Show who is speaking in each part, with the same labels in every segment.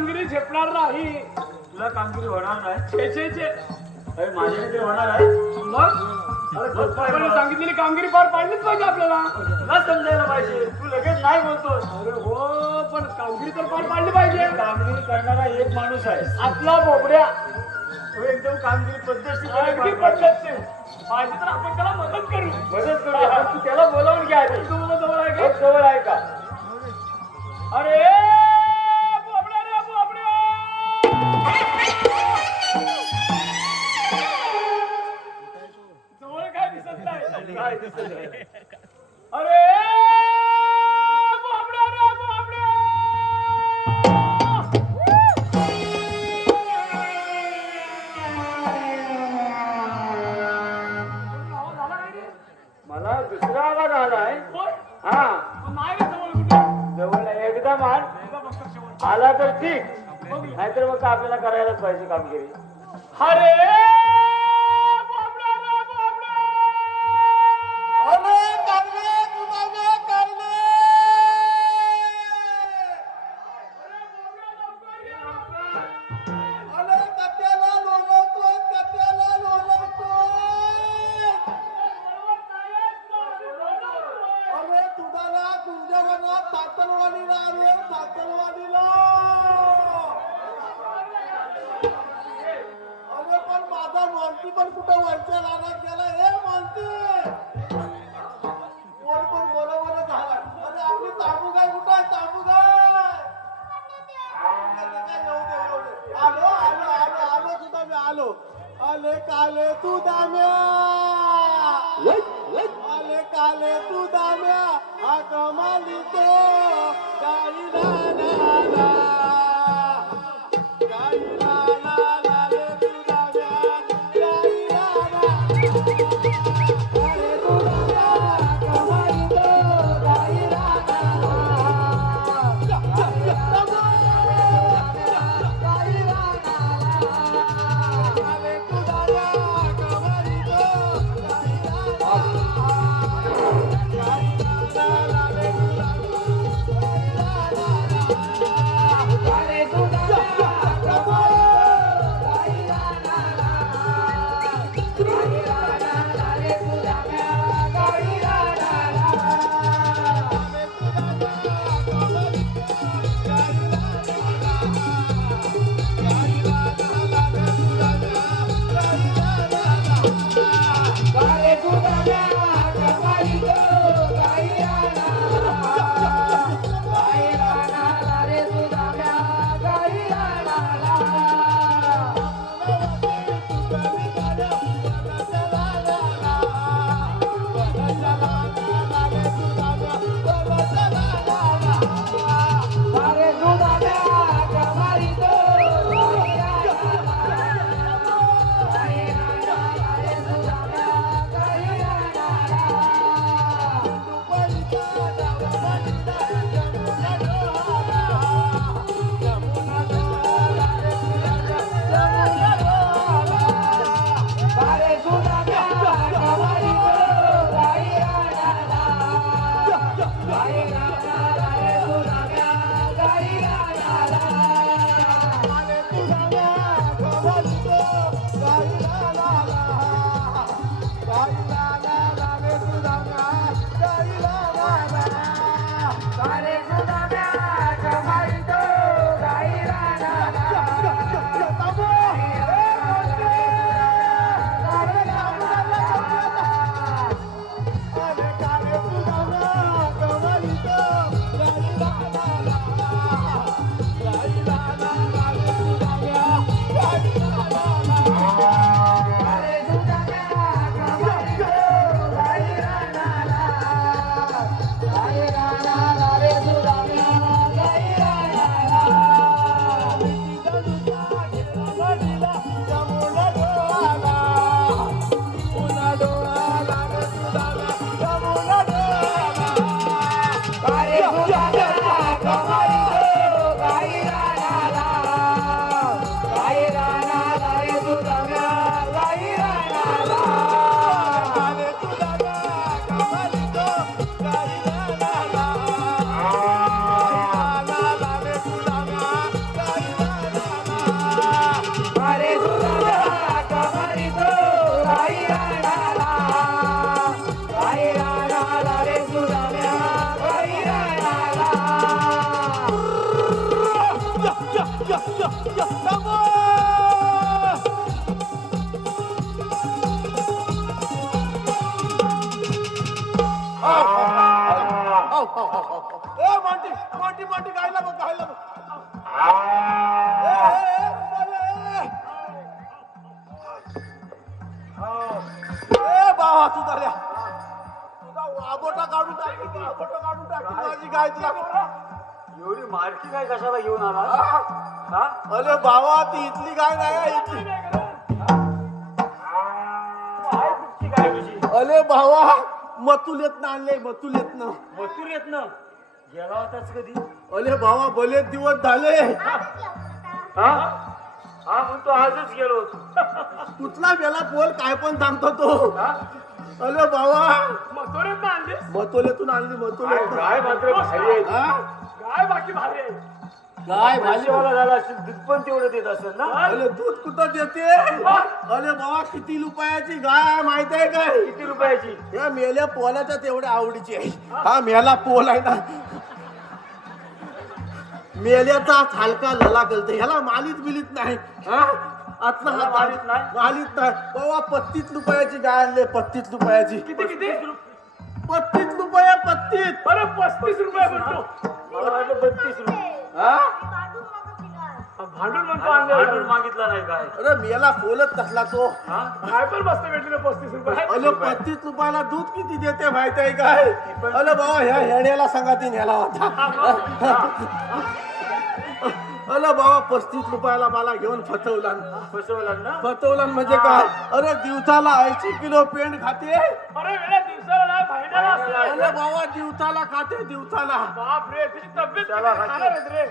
Speaker 1: कामगिरी झेपणार नाही.
Speaker 2: तुला कामगिरी होणार नाही.
Speaker 1: छे छे छे.
Speaker 2: अरे माझ्याकडे होणार आहे.
Speaker 1: मग. सांगितलेली कामगिरी पार पाडलीच पाहिजे आपल्याला.
Speaker 2: तुला समजायला पाहिजे. तू लगेच नाही बोलतोस.
Speaker 1: अरे हो पण कामगिरी तर पार पाडली पाहिजे.
Speaker 2: कामगिरी करणारा एक माणूस आहे.
Speaker 1: आपला बोबड्या.
Speaker 2: तो एकदम कामगिरी पद्धतशीर
Speaker 1: अगदी पद्धतशीर. पाहिजे तर आपण त्याला मदत करू.
Speaker 2: मदत तू त्याला बोलावून घ्या आधी.
Speaker 1: तू जवळ आहे का?
Speaker 2: जवळ आहे का?
Speaker 1: अरे
Speaker 2: तर ठीक. नाहीतर मग आपल्याला करायलाच पाहिजे कामगिरी.
Speaker 1: अरे! 来来。वाबोटा काढून टाकी वाबोटा काढून टाकी माझी गाय तुला
Speaker 2: एवढी मारकी काय कशाला घेऊन आला?
Speaker 1: हा? अरे बाबा ती इथली गाय नाही आहे, इथली.
Speaker 2: आहे कुठची काय तुझी
Speaker 1: अरे भावा मतुलेत ना आणले मतुलेत ना.
Speaker 2: मथुर येत ना? गेला होताच कधी?
Speaker 1: अरे भावा बलेच दिवस झाले.
Speaker 2: हा? हा म्हणतो आजच गेलो होतो.
Speaker 1: कुठला गेला बोल काय पण सांगतो तो.
Speaker 2: हा?
Speaker 1: अरे भावा
Speaker 3: मथुरेत आणलीस
Speaker 1: मतोलेतून आणली
Speaker 2: काय
Speaker 1: मतोलेत
Speaker 2: काय मात्र भारी आहे.
Speaker 1: हा
Speaker 3: काय बाकी भारी आहे.
Speaker 1: भाजी
Speaker 2: भाजीवाला झाला असेल दूध पण तेवढं देत असेल ना?
Speaker 1: अरे दूध कुठं देते? अरे बाबा किती रुपयाची गाय माहिती आहे काय?
Speaker 2: किती रुपयाची?
Speaker 1: या मेल्या पोलाच्या तेवढ्या आवडीची आहे. हा? मेला पोल आहे ना. मेल्याचा हलका लला कळते ह्याला मालित बिलीत नाही. हा? आतला
Speaker 2: ह्याला
Speaker 1: हात
Speaker 2: मालित नाही?
Speaker 1: नाही बाबा पस्तीस रुपयाची गाय आणले पस्तीस रुपयाची.
Speaker 3: किती किती?
Speaker 1: पस्तीस रुपये पस्तीस
Speaker 3: अरे पस्तीस रुपये म्हणतो.
Speaker 2: मला वाटलं बत्तीस रुपये.
Speaker 1: हा?
Speaker 3: भांडून म्हणतो
Speaker 2: भांडून
Speaker 3: आणलं
Speaker 2: मागितला नाही काय.
Speaker 1: अरे मेला पोलच कसला तो?
Speaker 2: हा?
Speaker 3: काय पण मस्त भेटले पस्तीस रुपये.
Speaker 1: अरे पस्तीस रुपयाला दूध किती देते माहीत आहे काय? अरे बाबा ह्या हेड्याला सांगा ती न्याला होता. अरे बाबा पस्तीस रुपयाला मला घेऊन फसवला
Speaker 2: फसवला ना?
Speaker 1: फसवला म्हणजे काय? अरे दिवसाला ऐंशी किलो पेंट खाते.
Speaker 3: अरे वेळा दिवसाला
Speaker 1: अरे बाबा दिवसाला खाते दिवसाला.
Speaker 3: बाप रे तुझी तब्येत
Speaker 2: चला,
Speaker 3: किती खाणार आहेत रे.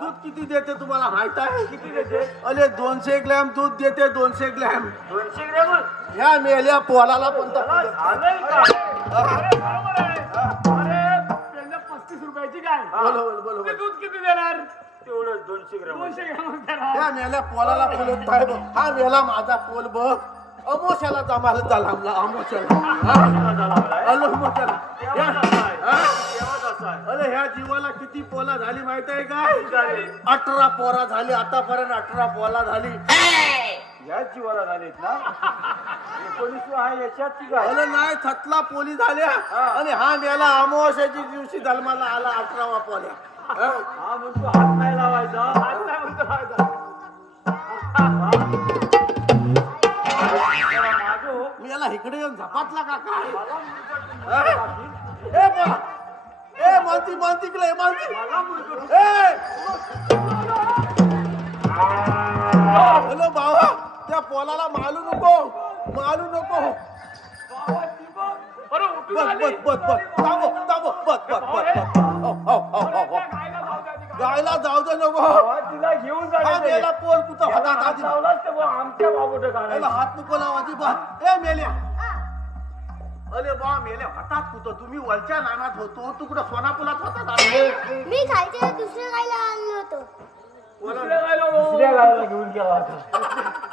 Speaker 1: दूध किती देते तुम्हाला माहीत आहे?
Speaker 2: किती देते?
Speaker 1: अरे दोनशे ग्रॅम दूध देते दोनशे ग्रॅम.
Speaker 2: दोनशे ग्रॅम?
Speaker 1: ह्या मेल्या पोलाला पण
Speaker 3: पस्तीस रुपयाची काय?
Speaker 1: बरोबर
Speaker 3: ते दूध किती देणार?
Speaker 2: तेवढं दोनशे ग्रॅम
Speaker 3: दोनशे ग्राम
Speaker 1: त्या मेल्या पोलाला फुलत नाही बघ. हा मेला माझा पोल बघ. अमोशाला जमाला झाला आमला अमोशाला हा? अलो अमोशाला. या. हा? अरे ह्या जीवाला किती पोला झाली माहीत आहे काय अठरा पोरा झाली आतापर्यंत अठरा पोला झाली.
Speaker 2: या जीवाला झालेत ना? एकोणीस आहे याच्यात काय
Speaker 1: अरे नाही थतला पोली झाल्या. आणि हा मेला अमावस्याची दिवशी जन्माला आला अठरावा पोल्या. हा?
Speaker 2: हा म्हणतो हात नाही
Speaker 1: मी याला इकडे येऊन झपाटला का काय? ए बोला. ए मानती मानती इकडे मानती. ए. हॅलो बाबा त्या पोलाला मालू नको मालू नको. बस. बस बस बस थांबो थांबो बस बस बस बस. हो, हो.
Speaker 3: गायला जाऊ
Speaker 1: दे नको.
Speaker 2: तेव्हा तिला घेऊन
Speaker 1: हा
Speaker 2: जायचं
Speaker 1: मेला पोल कुठं?
Speaker 2: त्याला
Speaker 1: हातात
Speaker 2: हात
Speaker 1: आधी.
Speaker 2: लावलाच तर बुवा आमच्या बाबूट
Speaker 1: हात नको लावायची बस ए मेल्या. अरे बा मेल्या हातात कुठं? तुम्ही वरच्या नानात होतो. तू कुठं सोनापुलात होता
Speaker 4: मी खायच्या दुसऱ्या गायला आणलं होतं.
Speaker 3: दुसऱ्या गायला हो.
Speaker 2: दुसऱ्या गावाला घेऊन गेला होता.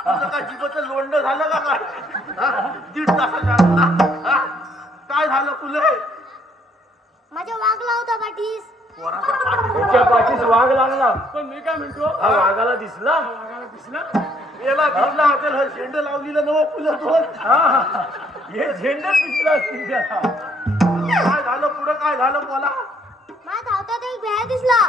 Speaker 1: तुझं काय जीवाचं लोंड झालं का काय? हा? दीड तासाच्या?
Speaker 3: पण मी काय म्हणतो?
Speaker 2: हा वाघाला दिसला.
Speaker 3: वाघाला दिसलं.
Speaker 1: याला दिसला असेल हा शेंड लावलेलं नवं फुलं दोन
Speaker 2: हा. हे झेंडा दिसला असतील त्याला.
Speaker 1: काय झालं पुढं? काय झालं बोला.
Speaker 4: मला धावतात एक भ्या दिसला.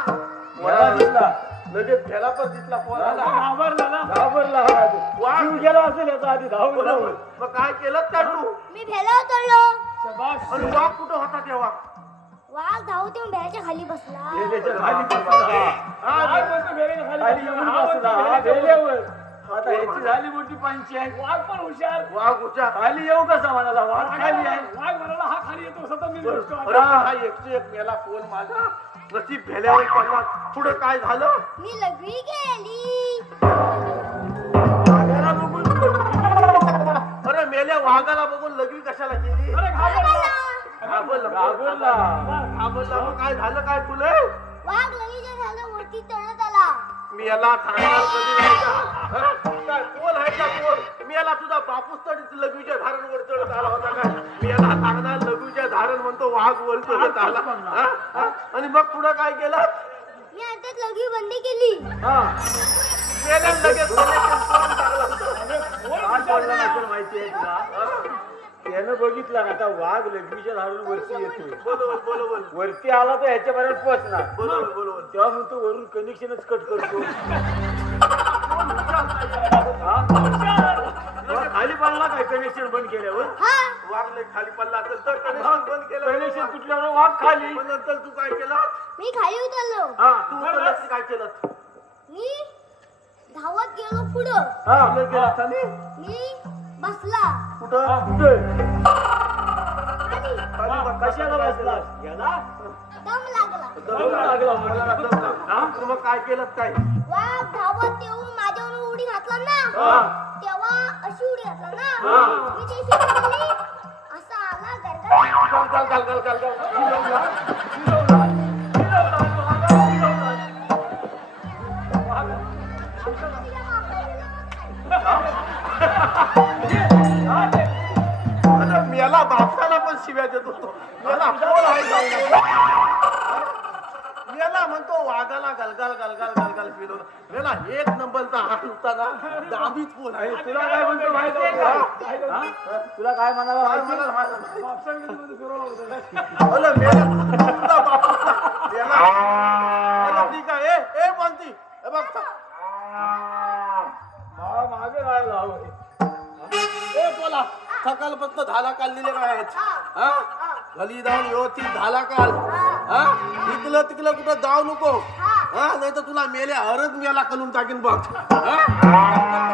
Speaker 2: मला दिसला.
Speaker 1: लगेच त्याला पण दिसला पोराला.
Speaker 3: घाबरला ना.
Speaker 2: घाबरला हा. वाघ. गेला असेल याचा आधी धावून
Speaker 1: बरोबर. मग काय केलं का तू?
Speaker 4: मी भेला उतरलो
Speaker 3: शबास.
Speaker 1: आणि वाघ कुठं होता तेव्हा?
Speaker 4: वाघ धावत येऊन भ्याच्या खाली बसला.
Speaker 2: खाली बसला.
Speaker 1: हा,
Speaker 3: वाघ म्हणतो भेलेच्या खाली
Speaker 2: खाली येऊन
Speaker 3: हा म्हणतो
Speaker 2: बसला हा
Speaker 3: भेलेच्या
Speaker 2: बेल्यावर आता याची झाली मोठी पंचायत
Speaker 3: वाघ पण हुशार.
Speaker 1: वाघ उच्या
Speaker 2: खाली येऊ कसा म्हणाला? वाघ खाली आहे.
Speaker 3: वाघ म्हणाला हा खाली येतो. सतत मी
Speaker 1: हा एकशे एक मेला फोन माझा. नशीब भेल्यावर पडला पुढं काय झालं?
Speaker 4: मी लगवी गेली.
Speaker 2: वाघाला बघून.
Speaker 1: अरे मेल्या वाघाला बघून लगवी कशाला केली
Speaker 3: अरे घाबरला.
Speaker 1: घाबरला.
Speaker 2: घाबरला.
Speaker 1: घाबरला. मग काय झालं? काय तुला?
Speaker 4: वाघ लगीच्या झालं वरती चढत आला
Speaker 1: मी याला सांगणार कधी नाही का? हा? काय कोण आहे का कोण? मी याला तुझा बापूस तरी लघवीच्या धारणवर चढत आला होता काय मी याला सांगणार लघवीच्या धारण म्हणतो वाघ वर चढत आला. हा? हा? आणि मग पुढं काय केलं?
Speaker 4: मी आता लगी बंदी केली.
Speaker 2: हा?
Speaker 1: मेल्यानं लगेच connection तोडून टाकलं होतं.
Speaker 2: काय बोलला? नसेल माहिती आहे तुला? त्यानं बघितलं ना आता वाघ लक्ष्मीच्या झाडून वरती
Speaker 1: बरोबर
Speaker 2: वरती आला तर ह्याच्यापर्यंत पोहोचणार
Speaker 1: बरोबर बरोबर
Speaker 2: तेव्हा म्हणतो वरून कनेक्शनच कट करतो. हा? तेव्हा खाली पडला काय कनेक्शन बंद केल्यावर?
Speaker 4: हा.
Speaker 1: वागले खाली पडला तर कनेक्शन बंद केलं
Speaker 2: कनेक्शन तुटल्यावर वाघ खाली.
Speaker 1: मग नंतर तू काय केलं?
Speaker 4: मी खाली उतरलो.
Speaker 2: हा.
Speaker 1: तू उतरलास? की काय केलं?
Speaker 4: मी धावत गेलो पुढं.
Speaker 2: हा?
Speaker 4: मी बसला.
Speaker 1: कुठं?
Speaker 2: कुठे? कशाला बसलास याला?
Speaker 4: दम लागला.
Speaker 2: दम लागला. म्हणजे.
Speaker 1: मग काय केलं काय?
Speaker 4: वाघ धावत येऊन माझ्यावर उडी घातला ना.
Speaker 2: हा.
Speaker 4: तेव्हा अशी उडी घातला ना.
Speaker 2: हा.
Speaker 4: मी ते शिकवली असा आला गरगट
Speaker 1: गाल गाल गाल गाल गाल मेला बापसाला पण शिव्या देत होतो. आहे मेला म्हणतो वाघाला गलगाल गलगाल गलगाल फिरवलं मेला एक नंबरचा हात होता ना दाबीच फोन आहे?
Speaker 2: तुला काय म्हणतो हा? तुला काय म्हणाला?
Speaker 1: म्हणाला गली जाऊन व्यवस्थित झाला काल. हा? इकलं तिकलं कुठं जाऊ नको. हा? नाही तर तुला मेल्या हरच मेला कलून टाकीन बघ. हा?